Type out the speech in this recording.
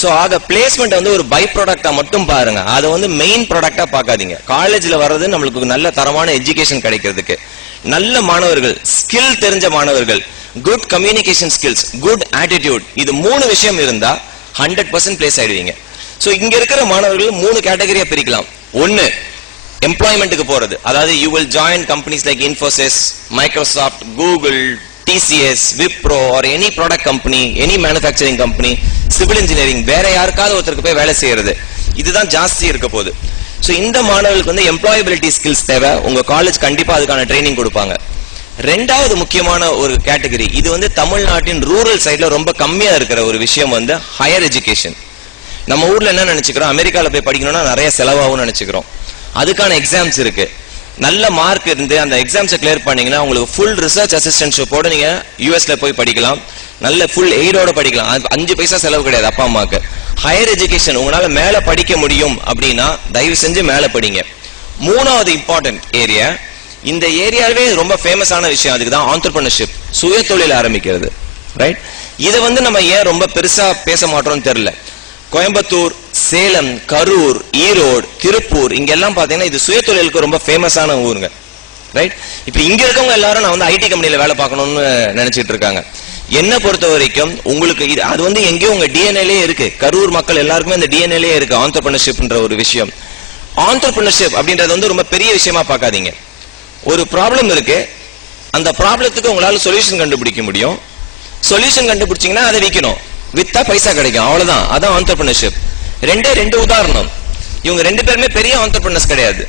So ஆக placement வந்து ஒரு பை ப்ராடக்டா மட்டும் பாருங்க, அதை வந்து மெயின் ப்ராடக்டா பார்க்காதீங்க. காலேஜ்ல வர்றது நம்மளுக்கு நல்ல தரமான எஜுகேஷன் கிடைக்கிறதுக்கு, நல்ல மாணவர்கள், ஸ்கில் தெரிஞ்ச மாணவர்கள், good communication skills, good attitude, இது 3 விஷயம் இருந்தா 100% பிளேஸ் ஆயிடுவீங்க. சோ இங்க இருக்கிற மாணவர்கள் 3 கேட்டகரியா பிரிக்கலாம். ஒன்னு எம்ப்ளாய்மெண்ட்டுக்கு போறது, அதாவது you will join companies like Infosys, Microsoft, Google, TCS, Wipro or any product company, any manufacturing company, civil engineering, வேற யாருக்காவது ஒருத்தருக்கு போய் வேலை செய்யறது, இதுதான் ஜாஸ்தி இருக்க போகுது. சோ இந்த மாணவர்களுக்கு வந்து எம்ப்ளாயபிலிட்டி ஸ்கில்ஸ் தேவை. உங்க காலேஜ் கண்டிப்பா அதுக்கான ட்ரைனிங் கொடுப்பாங்க. ரெண்டாவது முக்கியமான ஒரு கேட்டகரி, இது வந்து தமிழ்நாட்டின் ரூரல் சைட்ல ரொம்ப கம்மியா இருக்கிற ஒரு விஷயம் வந்து ஹையர் எஜுகேஷன். நம்ம ஊர்ல என்ன நினைச்சுக்கிறோம், அமெரிக்கால போய் படிக்கணும்னா நிறைய செலவாகும் நினைச்சுக்கிறோம். அதுக்கான எக்ஸாம்ஸ் இருக்கு. நல்ல மார்க் இருந்து அந்த எக்ஸாம்ஸை கிளியர் பண்ணீங்கன்னா உங்களுக்கு ஃபுல் ரிசர்ச் அசிஸ்டன்ட்ஷிப்போட நீங்க யூஎஸ்ல போய் படிக்கலாம், நல்ல ஃபுல் எய்டோட படிக்கலாம். 5 பைசா செலவு கிடையாது அப்பா அம்மாக்கு. ஹையர் எஜுகேஷன் உங்களால மேல படிக்க முடியும் அப்படின்னா தயவு செஞ்சு மேல படிங்க. மூணாவது இம்பார்ட்டன்ட் ஏரியா, இந்த ஏரியாவே ரொம்ப ஃபேமஸான விஷயம், அதுக்கு தான் ஆண்டர்பிரினர்ஷிப், சுய தொழில் ஆரம்பிக்கிறது. ரைட், இதை வந்து நம்ம ஏன் ரொம்ப பெருசா பேச மாட்டோம்னு தெரியல. கோயம்புத்தூர், சேலம், கரூர், ஈரோடு, திருப்பூர், இங்க எல்லாம் பாத்தீங்கன்னா இது சுய தொழிலுக்கு ரொம்ப ஃபேமஸான ஊருங்க. ரைட், இப்ப இங்க இருக்கவங்க எல்லாரும் நான் வந்து ஐடி கம்பெனில வேலை பார்க்கணும்னு நினைச்சிட்டு இருக்காங்க. என்ன பொறுத்த வரைக்கும் உங்களுக்கு அது வந்து எங்கேயும் உங்க டிஎன்ஏலயே இருக்கு. கரூர் மக்கள் எல்லாருக்குமே இந்த டிஎன்ஏலயே இருக்கு ஆண்டர்பிரினர்ஷிப்ன்ற ஒரு விஷயம். ஆண்டர்பிரினர்ஷிப் அப்படின்றது வந்து ரொம்ப பெரிய விஷயமா பார்க்காதீங்க. ஒரு ப்ராப்ளம் இருக்கு, அந்த ப்ராப்ளத்துக்கு உங்களால சொல்யூஷன் கண்டுபிடிக்க முடியும். சொல்யூஷன் கண்டுபிடிச்சீங்கன்னா அதை விற்கணும், வித்தா பைசா கிடைக்கும், அவ்வளவுதான். அதான் ஆண்டர்பிரினர்ஷிப். 2 உதாரணம். இவங்க 2 பேருமே பெரிய ஆண்டர்பிரினர்ஸ் கிடையாது.